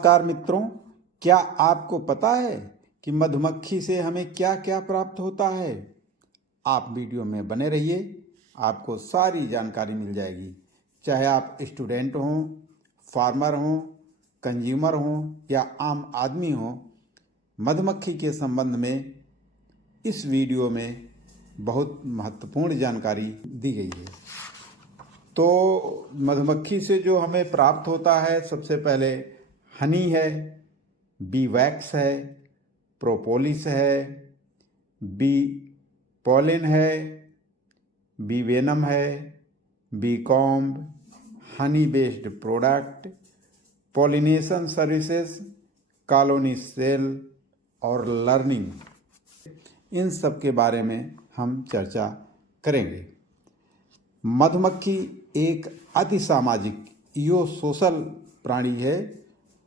नमस्कार मित्रों, क्या आपको पता है कि मधुमक्खी से हमें क्या क्या प्राप्त होता है? आप वीडियो में बने रहिए, आपको सारी जानकारी मिल जाएगी। चाहे आप स्टूडेंट हों, फार्मर हों, कंज्यूमर हों या आम आदमी हों, मधुमक्खी के संबंध में इस वीडियो में बहुत महत्वपूर्ण जानकारी दी गई है। तो मधुमक्खी से जो हमें प्राप्त होता है, सबसे पहले हनी है, बी वैक्स है, प्रोपोलिस है, बी पॉलिन है, बी वेनम है, bee comb, honey based product, pollination services, colony cell और लर्निंग, इन सब के बारे में हम चर्चा करेंगे। मधुमक्खी एक अति सामाजिक सोशल प्राणी है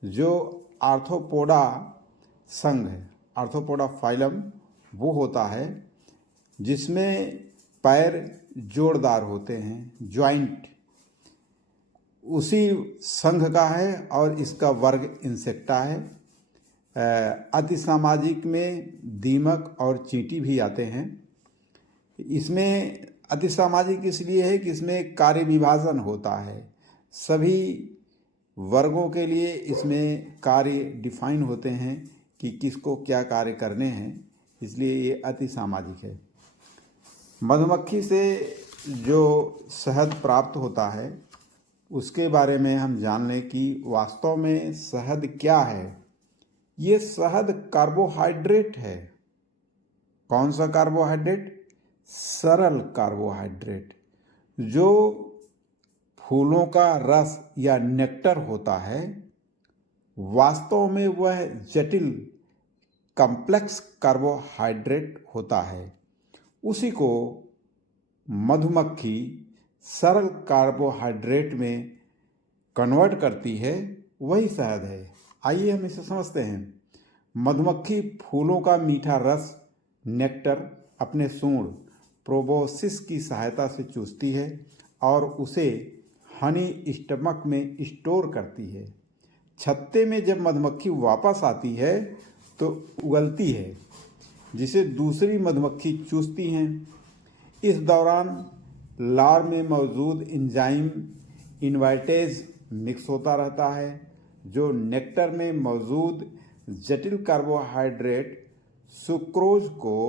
जो आर्थ्रोपोडा संघ है, आर्थ्रोपोडा फाइलम वो होता है जिसमें पैर जोड़दार होते हैं, जॉइंट उसी संघ का है और इसका वर्ग इंसेक्टा है। अति सामाजिक में दीमक और चींटी भी आते हैं। इसमें अति सामाजिक इसलिए है कि इसमें कार्य विभाजन होता है, सभी वर्गों के लिए इसमें कार्य डिफाइन होते हैं कि किसको क्या कार्य करने हैं, इसलिए ये अति सामाजिक है। मधुमक्खी से जो शहद प्राप्त होता है उसके बारे में हम जान लें कि वास्तव में शहद क्या है। ये शहद कार्बोहाइड्रेट है। कौन सा कार्बोहाइड्रेट? सरल कार्बोहाइड्रेट। जो फूलों का रस या नेक्टर होता है, वास्तव में वह जटिल कॉम्प्लेक्स कार्बोहाइड्रेट होता है। उसी को मधुमक्खी सरल कार्बोहाइड्रेट में कन्वर्ट करती है, वही शहद है। आइए हम इसे समझते हैं। मधुमक्खी फूलों का मीठा रस, नेक्टर अपने सूंड प्रोबोसिस की सहायता से चूसती है और उसे हनी स्टमक में स्टोर करती है। छत्ते में जब मधुमक्खी वापस आती है तो उगलती है, जिसे दूसरी मधुमक्खी चूसती हैं। इस दौरान लार में मौजूद एंजाइम इनवाइटेज मिक्स होता रहता है, जो नेक्टर में मौजूद जटिल कार्बोहाइड्रेट सुक्रोज को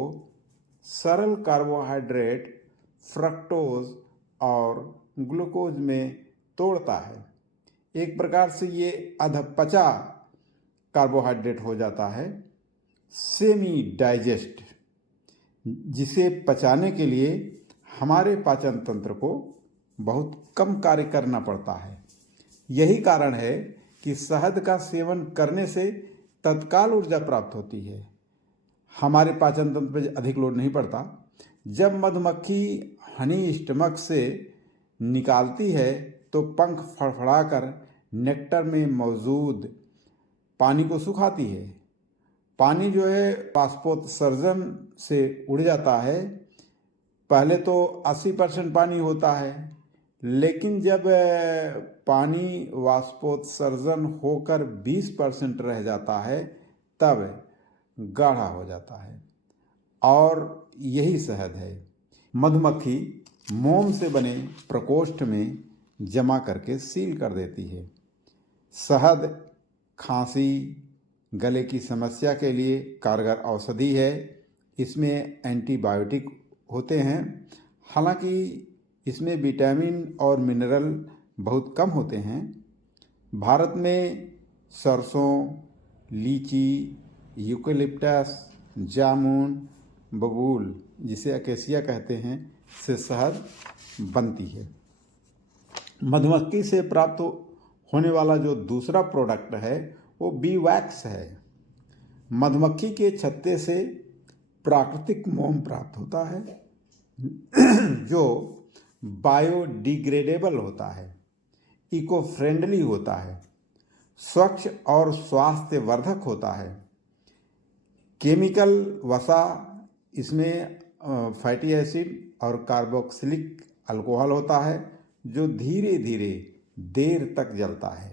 सरल कार्बोहाइड्रेट फ्रक्टोज और ग्लूकोज में तोड़ता है। एक प्रकार से ये अधपचा कार्बोहाइड्रेट हो जाता है, सेमी डाइजेस्ट, जिसे पचाने के लिए हमारे पाचन तंत्र को बहुत कम कार्य करना पड़ता है। यही कारण है कि शहद का सेवन करने से तत्काल ऊर्जा प्राप्त होती है, हमारे पाचन तंत्र पर अधिक लोड नहीं पड़ता। जब मधुमक्खी हनी स्टमक से निकालती है तो पंख फड़फड़ाकर नेक्टर में मौजूद पानी को सुखाती है। पानी जो है वाष्पोत्सर्जन से उड़ जाता है। पहले तो 80% पानी होता है, लेकिन जब पानी वाष्पोत्सर्जन होकर 20% रह जाता है तब गाढ़ा हो जाता है और यही शहद है। मधुमक्खी मोम से बने प्रकोष्ठ में जमा करके सील कर देती है। शहद खांसी, गले की समस्या के लिए कारगर औषधि है। इसमें एंटीबायोटिक होते हैं, हालांकि इसमें विटामिन और मिनरल बहुत कम होते हैं। भारत में सरसों, लीची, यूकेलिप्टस, जामुन, बबूल, जिसे अकेसिया कहते हैं, से शहद बनती है। मधुमक्खी से प्राप्त होने वाला जो दूसरा प्रोडक्ट है वो बी वैक्स है। मधुमक्खी के छत्ते से प्राकृतिक मोम प्राप्त होता है जो बायोडिग्रेडेबल होता है, इको फ्रेंडली होता है, स्वच्छ और स्वास्थ्यवर्धक होता है। केमिकल वसा इसमें फैटी एसिड और कार्बोक्सिलिक अल्कोहल होता है जो धीरे धीरे देर तक जलता है।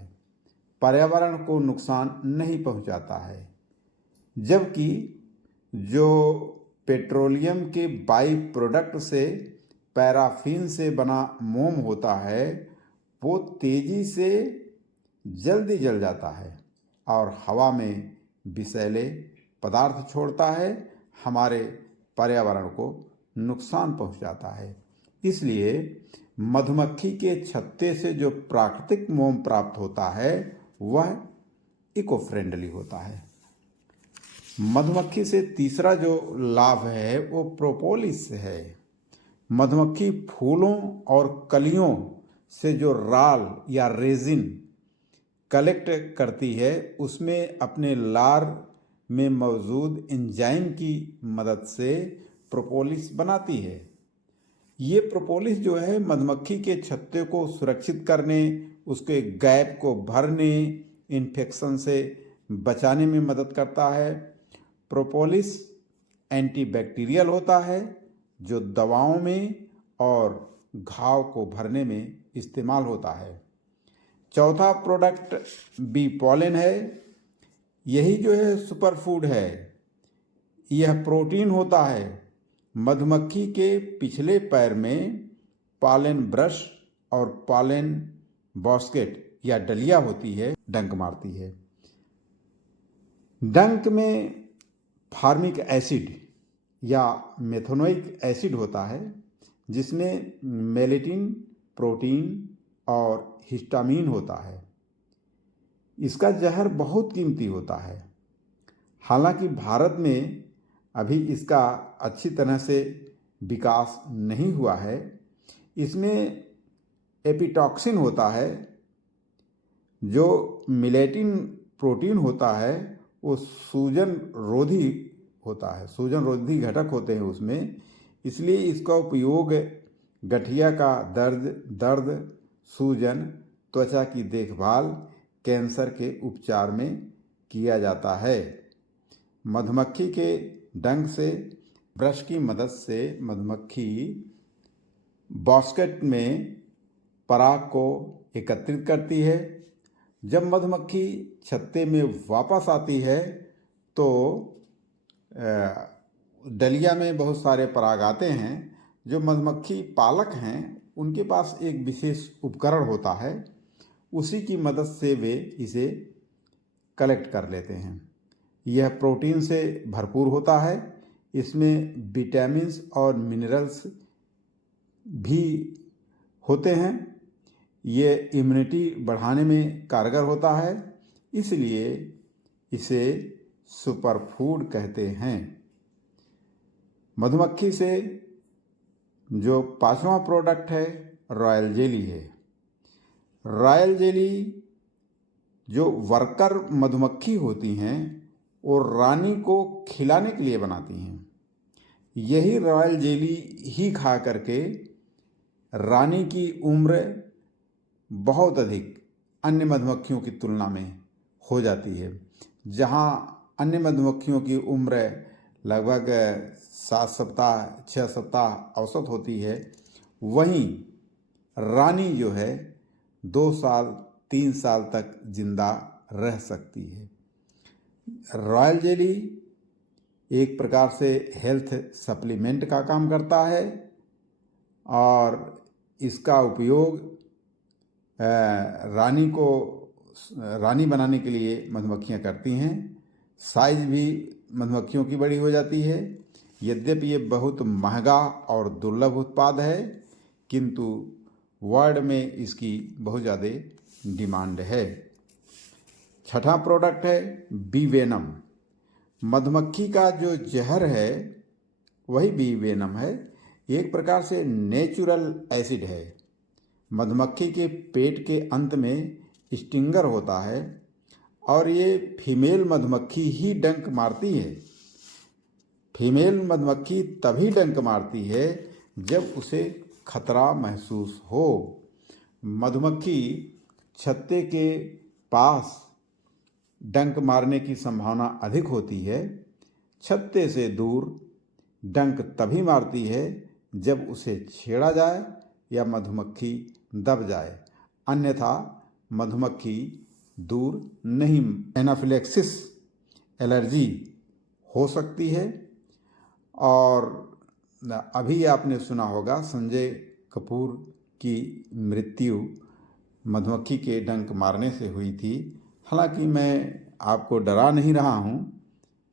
पर्यावरण को नुकसान नहीं पहुंचाता है, जबकि जो पेट्रोलियम के बाई प्रोडक्ट से पैराफिन से बना मोम होता है वो तेजी से जल्दी जल जाता है और हवा में विषैले पदार्थ छोड़ता है, हमारे पर्यावरण को नुकसान पहुंचाता है। इसलिए मधुमक्खी के छत्ते से जो प्राकृतिक मोम प्राप्त होता है वह इको फ्रेंडली होता है। मधुमक्खी से तीसरा जो लाभ है वो प्रोपोलिस है। मधुमक्खी फूलों और कलियों से जो राल या रेजिन कलेक्ट करती है उसमें अपने लार में मौजूद एंजाइम की मदद से प्रोपोलिस बनाती है। ये प्रोपोलिस जो है मधुमक्खी के छत्ते को सुरक्षित करने, उसके गैप को भरने, इन्फेक्शन से बचाने में मदद करता है। प्रोपोलिस एंटीबैक्टीरियल होता है जो दवाओं में और घाव को भरने में इस्तेमाल होता है। चौथा प्रोडक्ट बी पॉलन है। यही जो है सुपर फूड है। यह प्रोटीन होता है। मधुमक्खी के पिछले पैर में पॉलन ब्रश और पॉलन बास्केट या डलिया होती है, डंक मारती है। डंक में फार्मिक एसिड या मेथनोइक एसिड होता है जिसमें मेलेटिन, प्रोटीन और हिस्टामीन होता है। इसका जहर बहुत कीमती होता है। हालांकि भारत में अभी इसका अच्छी तरह से विकास नहीं हुआ है। इसमें एपिटॉक्सिन होता है। जो मिलेटिन प्रोटीन होता है वो सूजन रोधी होता है, सूजन रोधी घटक होते हैं उसमें, इसलिए इसका उपयोग गठिया का दर्द, सूजन, त्वचा की देखभाल, कैंसर के उपचार में किया जाता है। मधुमक्खी के डंक से ब्रश की मदद से मधुमक्खी बास्केट में पराग को एकत्रित करती है। जब मधुमक्खी छत्ते में वापस आती है तो डलिया में बहुत सारे पराग आते हैं। जो मधुमक्खी पालक हैं उनके पास एक विशेष उपकरण होता है, उसी की मदद से वे इसे कलेक्ट कर लेते हैं। यह प्रोटीन से भरपूर होता है। इसमें विटामिन्स और मिनरल्स भी होते हैं। ये इम्यूनिटी बढ़ाने में कारगर होता है, इसलिए इसे सुपर फूड कहते हैं। मधुमक्खी से जो पांचवा प्रोडक्ट है रॉयल जेली है। रॉयल जेली जो वर्कर मधुमक्खी होती हैं वो रानी को खिलाने के लिए बनाती हैं। यही रॉयल जेली ही खा करके रानी की उम्र बहुत अधिक अन्य मधुमक्खियों की तुलना में हो जाती है। जहाँ अन्य मधुमक्खियों की उम्र लगभग 7 सप्ताह 6 सप्ताह औसत होती है, वहीं रानी जो है 2 साल 3 साल तक जिंदा रह सकती है। रॉयल जेली एक प्रकार से हेल्थ सप्लीमेंट का काम करता है और इसका उपयोग रानी बनाने के लिए मधुमक्खियाँ करती हैं। साइज भी मधुमक्खियों की बड़ी हो जाती है। यद्यपि ये बहुत महंगा और दुर्लभ उत्पाद है, किंतु वर्ल्ड में इसकी बहुत ज़्यादा डिमांड है। छठा प्रोडक्ट है बी वेनम। मधुमक्खी का जो जहर है वही बी वेनम है। एक प्रकार से नेचुरल एसिड है। मधुमक्खी के पेट के अंत में स्टिंगर होता है और ये फीमेल मधुमक्खी ही डंक मारती है। फीमेल मधुमक्खी तभी डंक मारती है जब उसे खतरा महसूस हो। मधुमक्खी छत्ते के पास डंक मारने की संभावना अधिक होती है। छत्ते से दूर डंक तभी मारती है जब उसे छेड़ा जाए या मधुमक्खी दब जाए, अन्यथा मधुमक्खी दूर नहीं, एनाफिलेक्सिस एलर्जी हो सकती है। और अभी आपने सुना होगा संजय कपूर की मृत्यु मधुमक्खी के डंक मारने से हुई थी। हालांकि मैं आपको डरा नहीं रहा हूँ,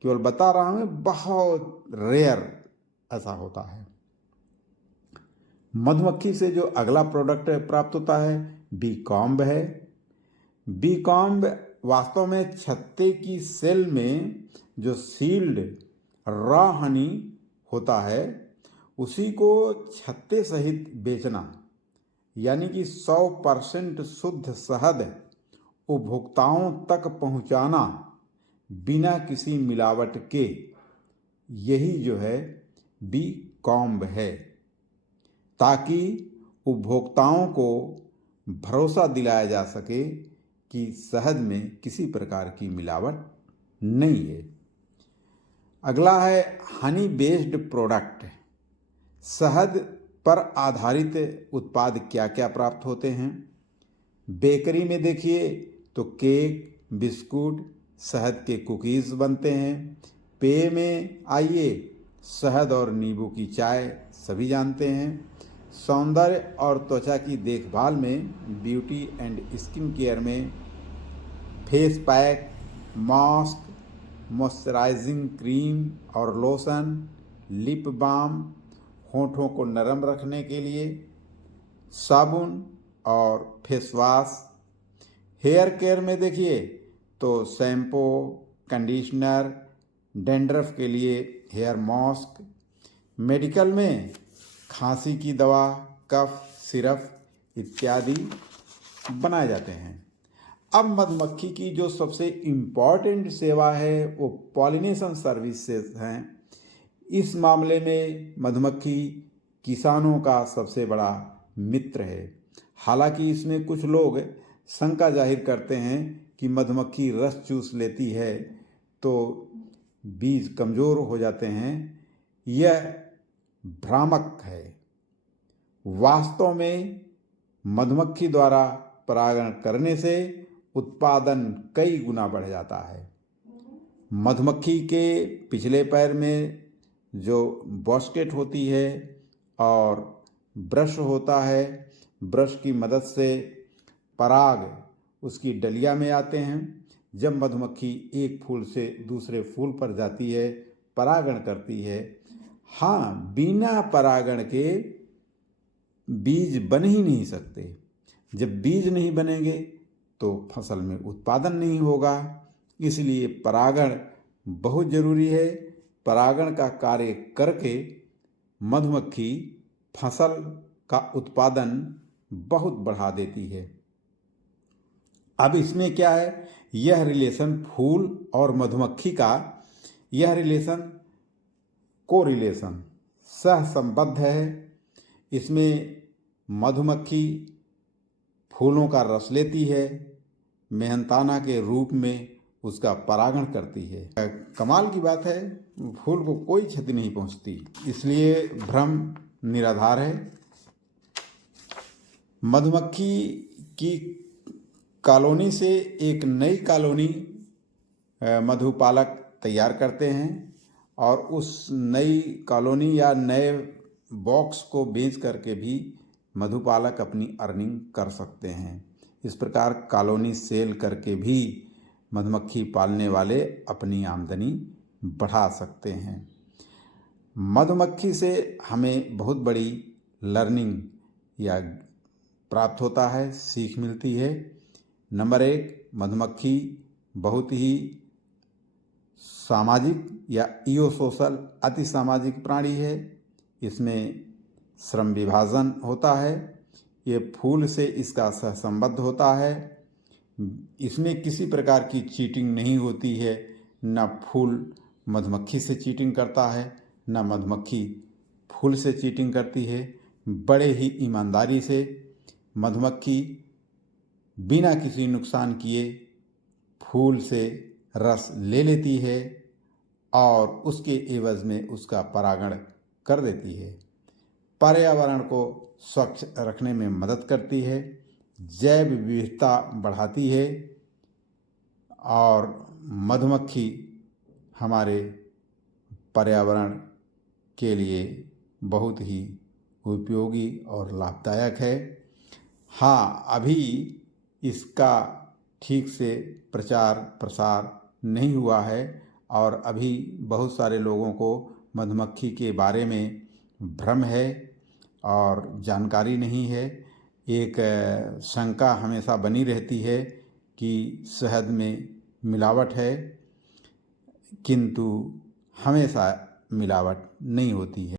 केवल बता रहा हूँ बहुत रेयर ऐसा होता है। मधुमक्खी से जो अगला प्रोडक्ट प्राप्त होता है बी कॉम्ब है। बी कॉम्ब वास्तव में छत्ते की सेल में जो सील्ड रॉ हनी होता है उसी को छत्ते सहित बेचना, यानी कि 100% शुद्ध शहद उपभोक्ताओं तक पहुंचाना बिना किसी मिलावट के, यही जो है बी कॉम्ब है, ताकि उपभोक्ताओं को भरोसा दिलाया जा सके कि शहद में किसी प्रकार की मिलावट नहीं है। अगला है हनी बेस्ड प्रोडक्ट। शहद पर आधारित उत्पाद क्या क्या प्राप्त होते हैं? बेकरी में देखिए तो केक, बिस्कुट, शहद के कुकीज़ बनते हैं। पेय में आइए, शहद और नींबू की चाय सभी जानते हैं। सौंदर्य और त्वचा की देखभाल में ब्यूटी एंड स्किन केयर में face pack, mask, moisturising cream और लोशन, लिप बाम, होठों को नरम रखने के लिए साबुन और फेस वॉश। हेयर केयर में देखिए तो शैम्पू, कंडीशनर, डैंड्रफ के लिए हेयर मास्क। मेडिकल में खांसी की दवा, कफ सिरप इत्यादि बनाए जाते हैं। अब मधुमक्खी की जो सबसे इम्पॉर्टेंट सेवा है वो पॉलिनेशन सर्विसेज हैं। इस मामले में मधुमक्खी किसानों का सबसे बड़ा मित्र है। हालांकि इसमें कुछ लोग शंका जाहिर करते हैं कि मधुमक्खी रस चूस लेती है तो बीज कमज़ोर हो जाते हैं। यह भ्रामक है। वास्तव में मधुमक्खी द्वारा परागण करने से उत्पादन कई गुना बढ़ जाता है। मधुमक्खी के पिछले पैर में जो बॉस्केट होती है और ब्रश होता है, ब्रश की मदद से पराग उसकी डलिया में आते हैं। जब मधुमक्खी एक फूल से दूसरे फूल पर जाती है, परागण करती है, हाँ, बिना परागण के बीज बन ही नहीं सकते। जब बीज नहीं बनेंगे तो फसल में उत्पादन नहीं होगा। इसलिए परागण बहुत ज़रूरी है। परागण का कार्य करके मधुमक्खी फसल का उत्पादन बहुत बढ़ा देती है। अब इसमें क्या है, यह रिलेशन फूल और मधुमक्खी का, यह रिलेशन कोरिलेशन सहसंबद्ध है। इसमें मधुमक्खी फूलों का रस लेती है, मेहनताना के रूप में उसका परागण करती है। कमाल की बात है, फूल को कोई क्षति नहीं पहुंचती, इसलिए भ्रम निराधार है। मधुमक्खी की कॉलोनी से एक नई कॉलोनी मधुपालक तैयार करते हैं और उस नई कॉलोनी या नए बॉक्स को बेच करके भी मधुपालक अपनी अर्निंग कर सकते हैं। इस प्रकार कॉलोनी सेल करके भी मधुमक्खी पालने वाले अपनी आमदनी बढ़ा सकते हैं। मधुमक्खी से हमें बहुत बड़ी लर्निंग या प्राप्त होता है, सीख मिलती है। नंबर 1, मधुमक्खी बहुत ही सामाजिक या इओसोशल अति सामाजिक प्राणी है। इसमें श्रम विभाजन होता है। ये फूल से इसका सहसंबंध होता है। इसमें किसी प्रकार की चीटिंग नहीं होती है। न फूल मधुमक्खी से चीटिंग करता है, न मधुमक्खी फूल से चीटिंग करती है। बड़े ही ईमानदारी से मधुमक्खी बिना किसी नुकसान किए फूल से रस ले लेती है और उसके एवज में उसका परागण कर देती है। पर्यावरण को स्वच्छ रखने में मदद करती है, जैव विविधता बढ़ाती है, और मधुमक्खी हमारे पर्यावरण के लिए बहुत ही उपयोगी और लाभदायक है। हाँ, अभी इसका ठीक से प्रचार प्रसार नहीं हुआ है और अभी बहुत सारे लोगों को मधुमक्खी के बारे में भ्रम है और जानकारी नहीं है। एक शंका हमेशा बनी रहती है कि शहद में मिलावट है, किंतु हमेशा मिलावट नहीं होती है।